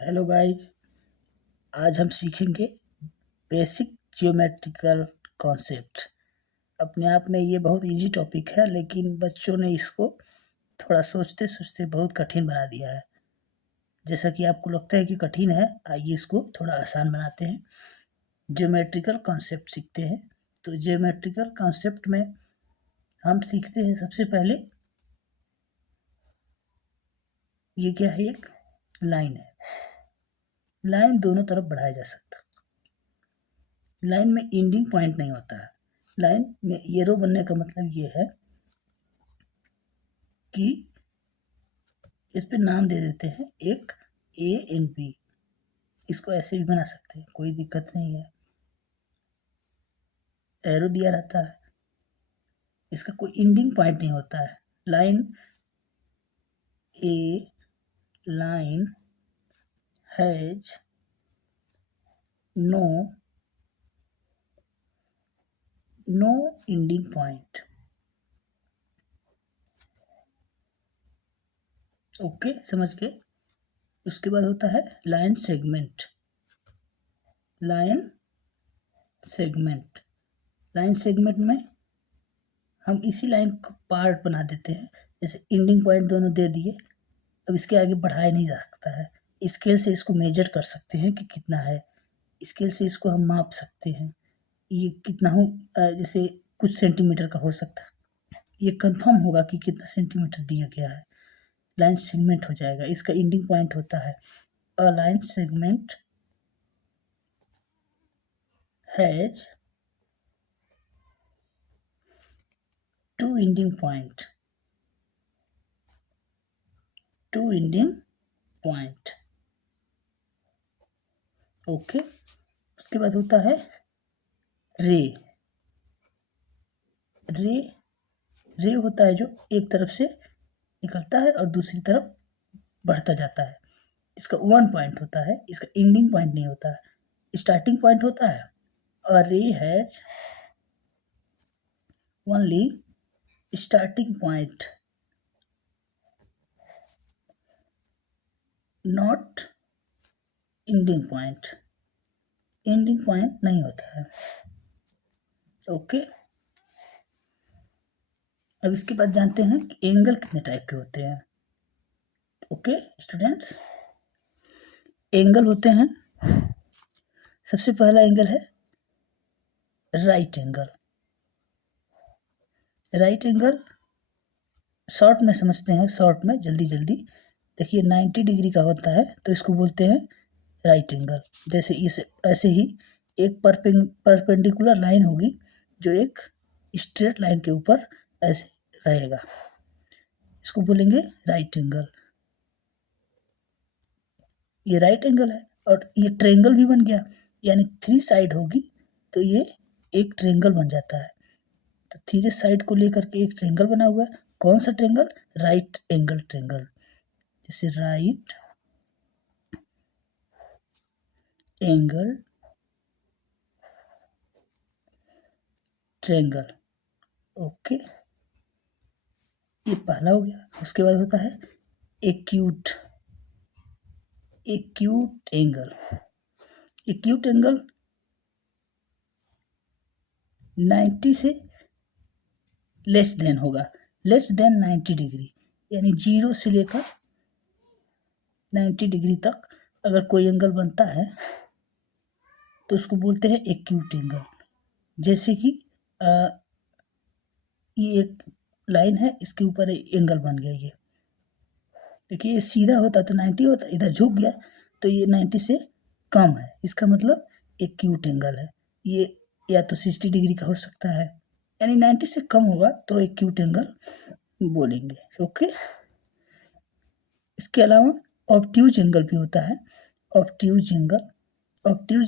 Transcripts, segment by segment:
Hello guys. आज हम सीखेंगे बेसिक जियोमेट्रिकल कॉन्सेप्ट। अपने आप में ये बहुत इजी टॉपिक है, लेकिन बच्चों ने इसको थोड़ा सोचते सोचते बहुत कठिन बना दिया है। जैसा कि आपको लगता है कि कठिन है, आइए इसको थोड़ा आसान बनाते हैं। जियोमेट्रिकल कॉन्सेप्ट सीखते हैं। तो जियोमेट्रिकल कॉन्सेप्ट में हम सीखते हैं सबसे पहले ये क्या है, एक लाइन है। लाइन दोनों तरफ बढ़ाया जा सकता। लाइन में एंडिंग पॉइंट नहीं होता है। लाइन में एरो बनने का मतलब ये है कि इस पे नाम दे देते हैं, एक ए एंड बी। इसको ऐसे भी बना सकते हैं, कोई दिक्कत नहीं है। एरो दिया रहता है, इसका कोई एंडिंग पॉइंट नहीं होता है। Line A, line has no ending point. Okay, समझ गए। उसके बाद होता है line segment. Line segment line segment में हम इसी लाइन को पार्ट बना देते हैं। जैसे एंडिंग पॉइंट दोनों दे दिए, अब इसके आगे बढ़ाया नहीं जा सकता है। स्केल से इसको मेजर कर सकते हैं कि कितना है। स्केल से इसको हम माप सकते हैं, ये कितना हो। जैसे कुछ सेंटीमीटर का हो सकता है, ये कंफर्म होगा कि कितना सेंटीमीटर दिया गया है। लाइन सेगमेंट हो जाएगा, इसका एंडिंग पॉइंट होता है। A line segment has two ending point. Okay. उसके बाद होता है रे। रे रे होता है जो एक तरफ से निकलता है और दूसरी तरफ बढ़ता जाता है। इसका वन पॉइंट होता है, इसका एंडिंग पॉइंट नहीं होता है। स्टार्टिंग पॉइंट होता है। अ रे has only starting point, not ending point. Ending point नहीं होता है। ओके। अब इसके बाद जानते हैं कि एंगल कितने टाइप के होते हैं। ओके स्टूडेंट्स, एंगल होते हैं। सबसे पहला एंगल है right angle. Right angle short में समझते हैं, शॉर्ट में जल्दी जल्दी देखिए 90 डिग्री का होता है, तो इसको बोलते हैं राइट एंगल। जैसे इस ऐसे ही एक परपेंडिकुलर लाइन होगी जो एक स्ट्रेट लाइन के ऊपर ऐसे रहेगा, इसको बोलेंगे राइट एंगल। ये राइट एंगल है। और ये ट्रायंगल भी बन गया, यानी 3 साइड होगी तो ये एक ट्रायंगल बन जाता है। तो 3 साइड को लेकर के एक ट्रायंगल बना हुआ है। कौन सा ट्रायंगल? Right angle triangle. जैसे राइट एंगल ट्रायंगल। ओके, ये पहला हो गया। उसके बाद होता है एक्यूट एंगल। एक्यूट एंगल 90 से लेस देन होगा, लेस देन 90 डिग्री, यानी 0 से लेकर 90 डिग्री तक अगर कोई एंगल बनता है तो उसको बोलते हैं एक्यूट एंगल। जैसे कि ये एक लाइन है, इसके ऊपर एंगल बन गया। ये देखिए, ये सीधा होता तो 90 होता, इधर झुक गया तो ये 90 से कम है, इसका मतलब एक्यूट एंगल है। ये या तो 60 डिग्री का हो सकता है, यानी 90 से कम होगा तो एक्यूट एंगल बोलेंगे। ओके। इसके अलावा ऑब्ट्यूज एंगल भी होता है। ऑब्ट्यूज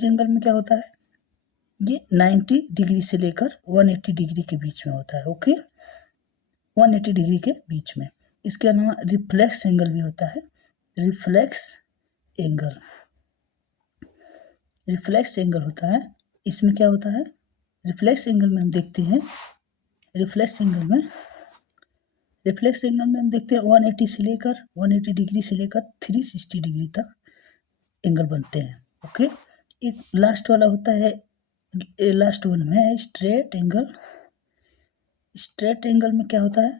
एंगल में क्या होता है, ये 90 डिग्री से लेकर 180 डिग्री के बीच में होता है। ओके, 180 डिग्री के बीच में। इसके अलावा रिफ्लेक्स एंगल भी होता है। रिफ्लेक्स एंगल होता है। इसमें क्या होता है, रिफ्लेक्स एंगल में हम देखते हैं, रिफ्लेक्स एंगल में हम देखते हैं 180 डिग्री से लेकर 360 डिग्री तक एंगल बनते हैं। ओके, एक लास्ट वाला होता है, लास्ट वन में है स्ट्रेट एंगल। स्ट्रेट एंगल में क्या होता है,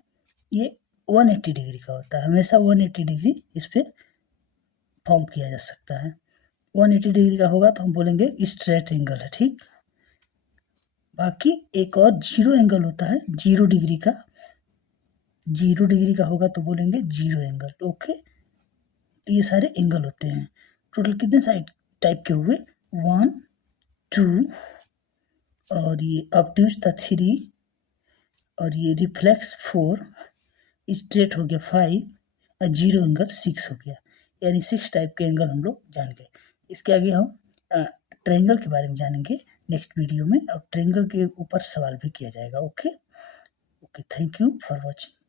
ये 180 डिग्री का होता है, हमेशा 180 डिग्री इस पर फॉर्म किया जा सकता है। 180 डिग्री का होगा तो हम बोलेंगे स्ट्रेट एंगल है, ठीक। बाकी एक और जीरो एंगल होता है, 0 डिग्री का, 0 डिग्री का होगा तो बोलेंगे जीरो एंगल। ओके, तो ये सारे एंगल होते हैं। टोटल कितने साइड टाइप के हुए, 1 2 और ये ऑब्ट्यूज था 3 और ये रिफ्लेक्स 4, स्ट्रेट हो गया 5 और जीरो एंगल 6 हो गया। यानी 6 टाइप के एंगल हम लोग जान गए। इसके आगे हम ट्रायंगल के बारे में जानेंगे नेक्स्ट वीडियो में, और ट्रायंगल के ऊपर सवाल भी किया जाएगा। Okay, thank you for watching.